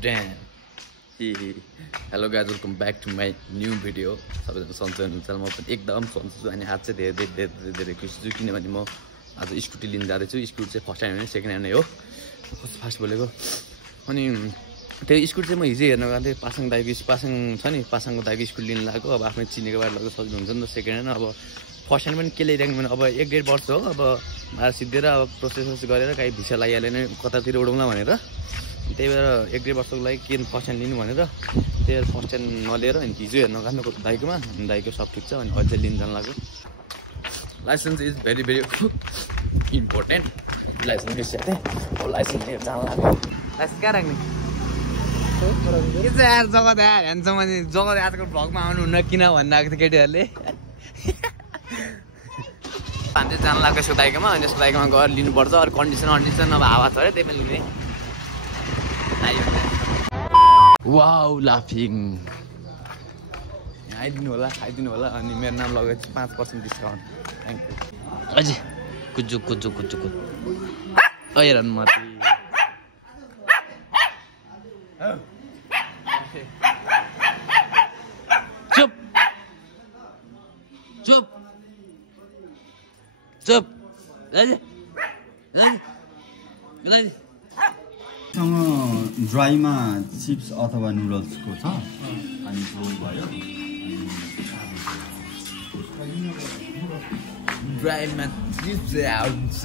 Damn. Hello guys, welcome back to my new video. सबैजना सन्चै हुनुहुन्छ म पनि एकदम सन्चै छु अनि आज चाहिँ धेरै खुसी छु किनभने म आज स्कुटी लिन जाँदैछु। स्कुटी चाहिँ फर्स्ट टाइम हैन सेकेन्ड ह्यान्ड नै हो। कस्तो फास्ट बोलेको। अनि त्यो स्कुटी चाहिँ म हिजो हेर्न गएको थिएँ। पासाङ छ नि पासाङको दाइको स्कुटी लिन लागेको। अब आफ्नै चिनेको बाटो लाग्दा सजिलो हुन्छ नि त सेकेन्ड ह्यान्ड। अब फर्स्ट ह्यान्ड पनि के ल्याइराख्नु भने अब 1-1.5 वर्ष हो। अब भाडा सिद्धेर अब प्रोसेस गरेर काहीँ भिसा लागिहाल्यो भने कतातिर उडाउँला भनेर त्यही भएर 1-1.5 वर्षको लागि के फर्स्ट ह्यान्ड लिनु भनेर त्यही भएर फर्स्ट ह्यान्ड नलिएर अनि हिजो हेर्न गएको दाइकोमा। अनि दाइको सब ठिक छ अनि अझै लिन जान लाग्यो। License is very important. License बिर्सिएको थिएँ। लाइसेन्स लिएर जान लाग्यो। लाइसेन्स कहाँ राख्ने के चाहिँ यार जग्गा त यार हेर्छ भने जग्गा आजकल भ्लगमा आउनुहुन्न किन भनिरहेको थियो केटीहरूले। हामी चाहिँ जान लाग्यो यसको दाइकोमा। अनि यसको दाइकोमा गएर लिनुपर्छ। अरू कन्डिसन अब हावा छ अरे त्यही पनि लिने। वाउ लाफिङ आइदिनु होला खाइदिनु होला। अनि मेरो नाम लगाएपछि 5% डिस्काउन्ट। Thank you. अझै कुजु हेर माथि चुप ड्राईमा चिप्स अथवा नुडल्सको छ अनि झोल भयो। ड्राईमा चिप्स आउँछ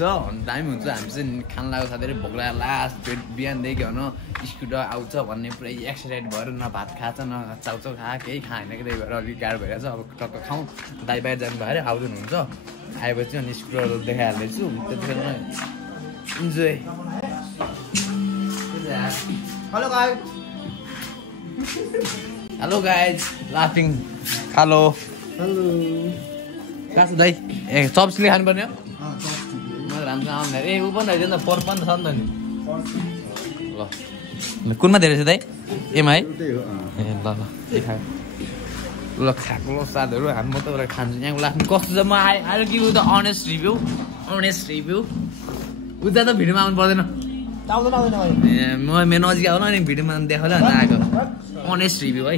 दामी हुन्छ। हामी चाहिँ खान लाग्यो साथीहरू भोक लाग्यो लास्ट पेट बिहानदेखि भन स्कुटर आउँछ भन्ने पुरै एक्साइटेड भएर न भात खाएको न चाउचाउ खायो केही खाएन कि त्यही भएर अलिक गाह्रो भइरहेको छ। अब टक्क खाउँ दाइ बाहिर जानु भएर आउँदैनुहुन्छ आएपछि अनि स्कुटर देखाइहाल्दैछु त्यतिखेर इन्जोय। हेलो गाइज लाफिङ हेलो कहाँ छ दाइ? ए चप्सले खानुपर्ने हो म राम्रो आउँदैन ए ऊ पनि रहेछ नि त पर पनि छ नि त नि। ल कुनमा धेरै छ दाइ? एमा है ए ल ल खाएको ल साथीहरू हामी म त खान्छु यहाँको लाफिङ कस्तो छ। म आएर कि उ त अनेस्ट रिभ्यू उता त भिडियोमा आउनु पर्दैन। म मेरो नजिक आउनु अनि भिडियोमा देखाउँला अन्त आएको अनेस्ट रिभ्यू है।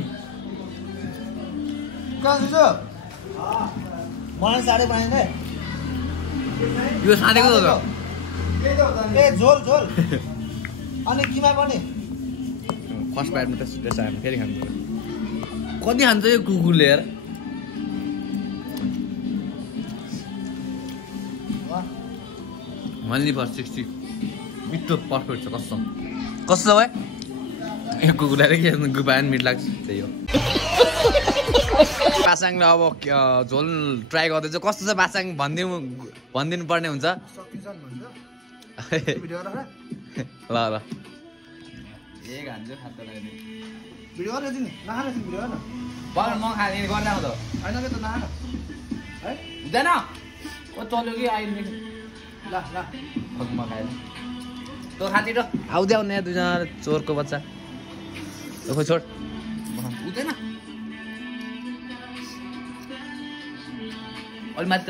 यो साँधेको त अनि किमा पनि फर्स्ट बाइटमा त सुटेस आयो फेरि खान्छ। कति खान्छ यो कुकुरले यार? Only for 60 मिठो पर्फेक्ट छ कस्तो भयो यो कुकुरले के गुबान मिठ लाग्छ त्यही हो। पासाङले अब झोल ट्राई गर्दैछ कस्तो छ पासाङ भनिदिनु पर्ने हुन्छ। ल ए खान्छु खाँदा लाग्ने भिडियो गर्न दिनु नखाने भिडियो गर्न बल म खाने गर्दा हो त हैन के त नखान है हुँदैन ओ चल्यो कि अहिले ल म खाएँ तँ खाँदै र आउँदै आउने दुईजना चोरको बच्चा खोइ छोड हुँदैन अलि मात्र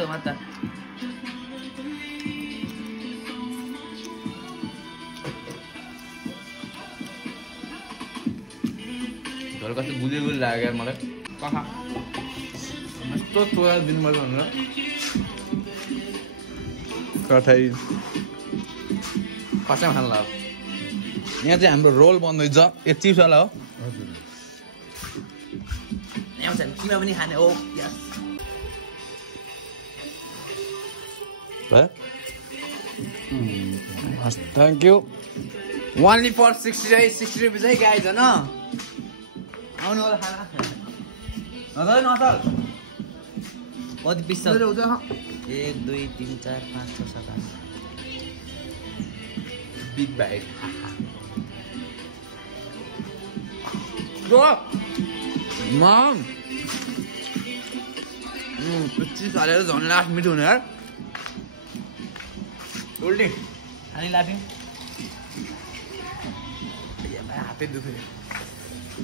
घर कस्तो गुली लाग्यो यार मलाई कहाँ यस्तो चोरा दिनुपर्छ भनेर कठै फर्स्ट टाइम खानु लाग्यो। यहाँ चाहिँ हाम्रो रोल बन्दैछ यो चिप्सवाला हो। यहाँ चाहिँ किमा पनि खाने हो thank you. Only for 60 rupees है गाइज होइन आउनु होला खाना नचल कति पिस छ? 1 2 3 4 5 6 7 8 बिग बाइट मम चिज हालेर झन् लास्ट मिठो हुने यार। उल्टी खाने लाफिङ हातै दुख्यो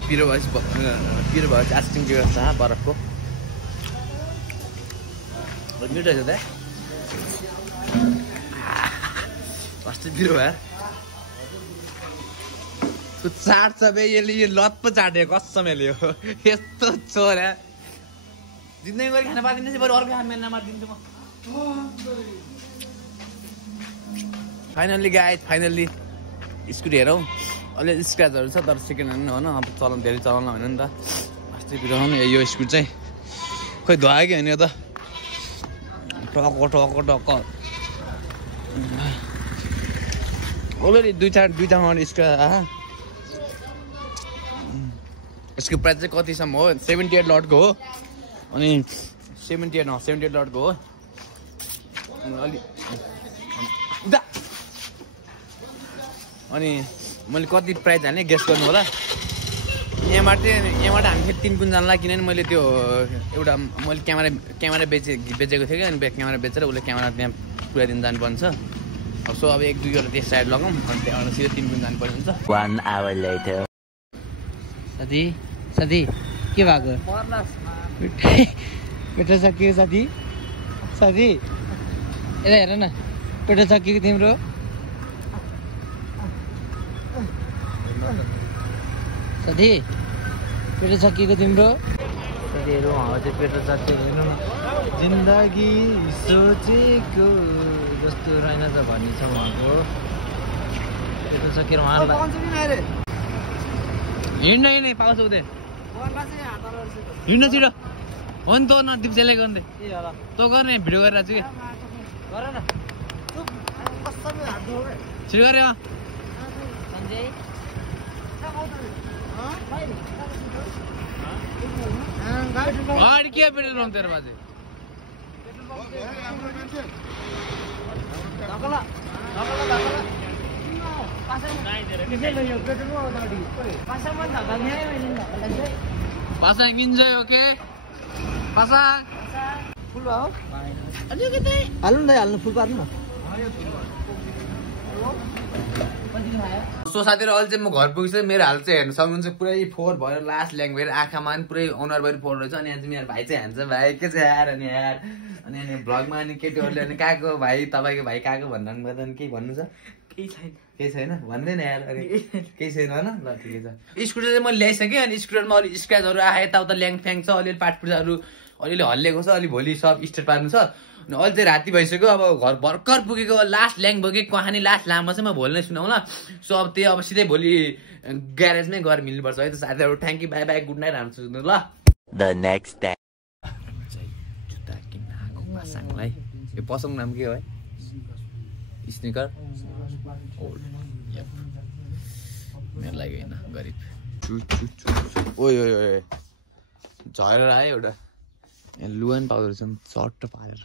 पिरो भएपछि आस्टिङ के गर्छ बरफको मिठो छ त कस्तो पिरो भयो चाट्छ बे यसले यो लत पो चाट्यो कसम यसले हो यस्तो छोरा जिन्दगी गरी खाना पादिन्छ बरु अर्को खाना मेलमा मारिदिन्छु म फाइनल्ली गाइज फाइनल्ली स्कुटी हेरौँ अलि स्क्र्याचहरू छ तर सेकेन्ड ह्यान्ड हो अब चलाउनु धेरै चलाउनु होइन नि त अस्ति बिराउनु यो स्कुटी चाहिँ खोइ धोयो कि होइन यो त टक्क टक्क टक्क अलरेडी दुईवटा स्क्र्याच यसको प्राइस चाहिँ कतिसम्म हो 78 लटको हो अनि 78 लटको हो अलि अनि मैले कति प्राइस हालेँ गेस गर्नु होला यहाँबाट हामी 3 कुन जानला किनभने मैले त्यो एउटा मैले क्यामेरा बेचेको थिएँ कि अनि क्यामेरा बेचेर उसले क्यामेरा त्यहाँ पुऱ्याइदिनु जानुपर्ने छ सो अब 1-2 एउटा त्यस साइड लगाऊँ अनि त्यहाँबाट सिधै 3 कुन जानुपर्ने हुन्छ 1 hour later साथी के भएको पेट्रोल सकियो साथी यता हेर न पेट्रोल सकिएको तिम्रो साथी पेट्रोल सकिएको तिम्रो साथीहरू चाहिँ पेट्रोल सकिएको हेर्नु न जिन्दगी सोचेको जस्तो रहेनछ भन्ने छ उहाँको पेट्रोल सकेर उहाँलाई हिँड्नै पाउँछ उतै हिँड्न छिटो हो नि त न दिप्सेले गर्ने तँ गर्ने भिडियो गरिरहेको छु कि छिटो गरे के पेट्रोल पम्प तेरो बाजे Pasang enjoy oke? Pasang. फुल भयो अलिकति हाल्नु न हाल्नु फुल पार्नु न सो साथीहरु अहिले चाहिँ म घर पुगिसकेँ मेरो हाल चाहिँ हेर्न सक्नुहुन्छ पुरै फोहोर भएर लास्ट ल्याङ भएर आँखामा पनि पुरै अनुहार भएर फोहोर रहेछ अनि यहाँ चाहिँ मेरो भाइ चाहिँ हान्छ भाइ के चाहिँ यार अनि यार अनि भ्लगमा अनि केटीहरूले अनि कहाँको भाइ तपाईँको भाइ कहाँको भन्नु पर्दा अनि के भन्नु छ केही छैन भन्दैन यार अनि केही छैन होइन ल ठिकै छ स्कुटर चाहिँ मैले ल्याइसकेँ अनि स्कुटरमा अलि स्क्र्याचहरू आए यताउता ल्याङ फ्याङ छ अलिअलि पाटपुर्जाहरू अलिअलि हल्लिएको छ अलि भोलि सब स्टेट पार्नु छ अनि अहिले चाहिँ राति भइसक्यो अब घर भर्खर पुगेको लास्ट ल्याङ बोकेको कहानी लास्ट लामो चाहिँ म भोलि नै सुनाउँला सो अब त्यही अब सिधै भोलि ग्यारेजमै गएर मिल्नुपर्छ है त साथीहरू thank you by by good night हाम्रो सुन्नु ल द नेक्स्ट डे जुत्ता किन्न आएको पासाङलाई यो पसङ नाम के हो है स्निकर मेरो लागि होइन गरिब ओइ ओइ ओइ झरेर आयो एउटा यहाँ लुगा पनि पाउँदो रहेछ नि चट्ट पारेर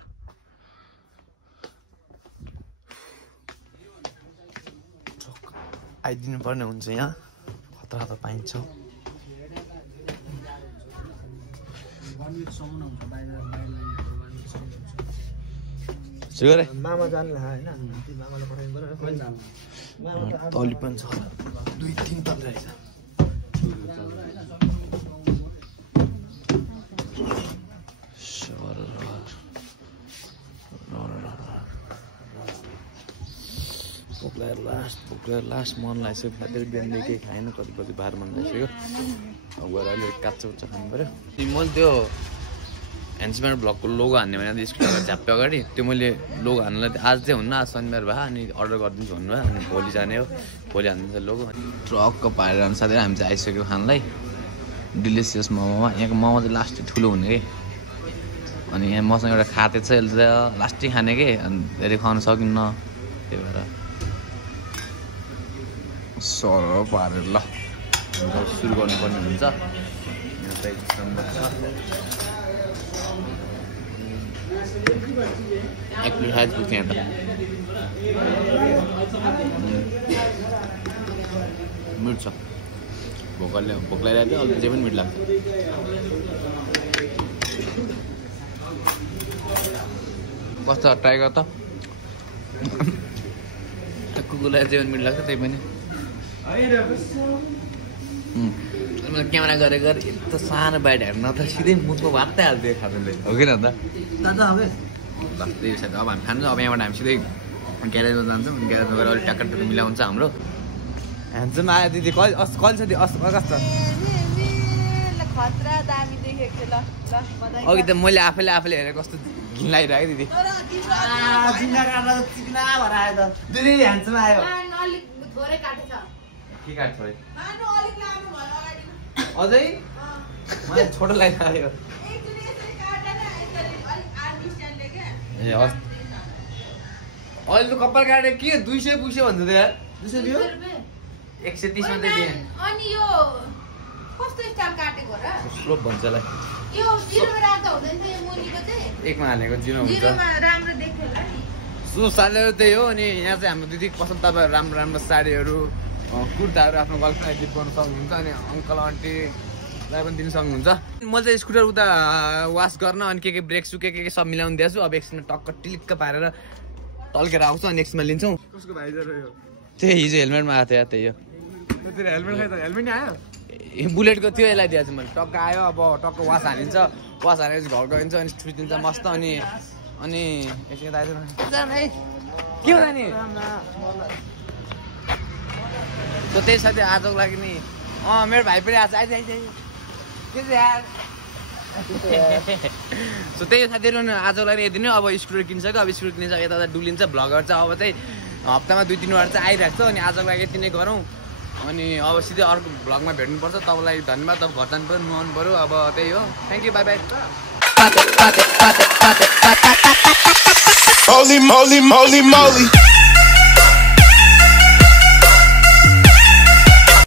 आइदिनु पर्ने हुन्छ यहाँ खतरा खतरा पाइन्छ मामा जानु होइन मामालाई पठाइदिनु पर्यो तली पनि छ 2-3 तल रहेछ भोक लास्ट मन लाग्यो खाँदै बिहान केही खाएन कति 12 मन लागिसक्यो अब गएर अहिले काच्चा उच्चा खानु पऱ्यो मैले त्यो ह्यान्डस्म्यार ब्लगको लोगो हान्ने भने स्कुटर झ्याप्पे अगाडि त्यो मैले लोगो हान्नलाई आज चाहिँ हुन्न आज शनिबार भयो अनि अर्डर गरिदिन्छु भन्नुभयो अनि भोलि जाने हो भोलि हानिदिन्छ लोगो ट्रक्क पारेर अनि साथै हामी चाहिँ आइसक्यो खानलाई डिलिसियस मोमोमा यहाँको मोमो चाहिँ लास्टै ठुलो हुने कि अनि यहाँ मसँग एउटा खाते छ यसले चाहिँ लास्टै खाने कि अनि धेरै खुवाउनु सकिन्न त्यही भएर सर पारेर ल सुरु गर्नुपर्ने हुन्छ एक प्लेट खाइ पुग्थेँ त मिठ छ भोक लगाइरहेको थियो अहिले जे पनि मिठ लाग्छ कस्तो ट्राई गर त कुकुरलाई जे पनि मिठ लाग्छ त्यही पनि क्यामेरा गरेर यस्तो सानो बाइट हेर्न त सिधै मुखको भात्तै हाल्थ्यो खाँदै हो कि न त ल त्यही छ अब हामी खान्छ अब यहाँबाट हामी सिधै ग्यारेजमा जान्छौँ ग्यारेजमा गएर अलिक ट्याक्टर मिलाउँछ हाम्रो ह्यान्डसम आयो दिदी कहिले छ दिदी कस्तो खतरा दामी देखेको ल ल बधाई अघि त मैले आफैले हेरेर कस्तो घिन लागिरहेको दिदी दिदी ह्यान्डसम आयो अलिक थोरै काटेछ के काट्छ मानु अलिक लामो भयो अगाडि अझै मलाई छोटो लागिरहेको एकचोटि यसरी काटेन यसरी अलिक आर्मी स्टाइलले के ए हस् अहिले त कपाल काटेर के 200 पुग्यो भन्छ त यार 200 दियो 130 मात्रै दिए अनि यो कस्तो स्टाइल काटेको र स्लोप भन्छ ल यो जिरोमा राख्दा हुँदैन थियो यो मुनिको चाहिँ एकमा हालेको जिरो हुन्छ जिरोमा राम्रो देख्यो होला नि सो साडीहरू त्यही हो अनि यहाँ चाहिँ हाम्रो दिदीको पसन्द तपाईँ राम्रो राम्रो साडीहरू कुर्ताहरू आफ्नो गर्लफ्रेन्डलाई गिफ्ट गर्नु सक्नुहुन्छ अनि अङ्कल आन्टीलाई पनि दिनु सक्नुहुन्छ म चाहिँ स्कुटर उता वास गर्न अनि के ब्रेक सु के सब मिलाउनु दिएछु अब एकछिन टक्क टिलिक्क पारेर टल्केर आउँछ अनि एकछिनमा लिन्छौँ कसको भाइजर हो त्यही हिजो हेलमेटमा आएको थियो त्यही हो तेरो हेलमेट खै त हेलमेट नि आयो बुलेटको थियो यसलाई दिएको छु मैले टक्क आयो अब टक्क वास हालिन्छ वास हालेपछि घर गइन्छ अनि सुतिन्छ मस्त अनि एकछिन दाइ के होला नि सो त्यही साथै आजको लागि नि मेरो भाइ पनि आज आइज के यार सो त्यही साथीहरू आजको लागि यति नै अब स्कुटर किनिसक्यो अब स्कुटर किनिसक्यो यता डुलिन्छ भ्लगर चाहिँ अब चाहिँ हप्तामा 2-3 बार चाहिँ आइरहेको छ अनि आजको लागि यति नै गरौँ अनि अब सिधै अर्को भ्लगमा भेट्नुपर्छ तपाईँलाई धन्यवाद अब घर जानु पऱ्यो नुहाउनु पऱ्यो अब त्यही हो thank you by by Holy moly, moly, moly.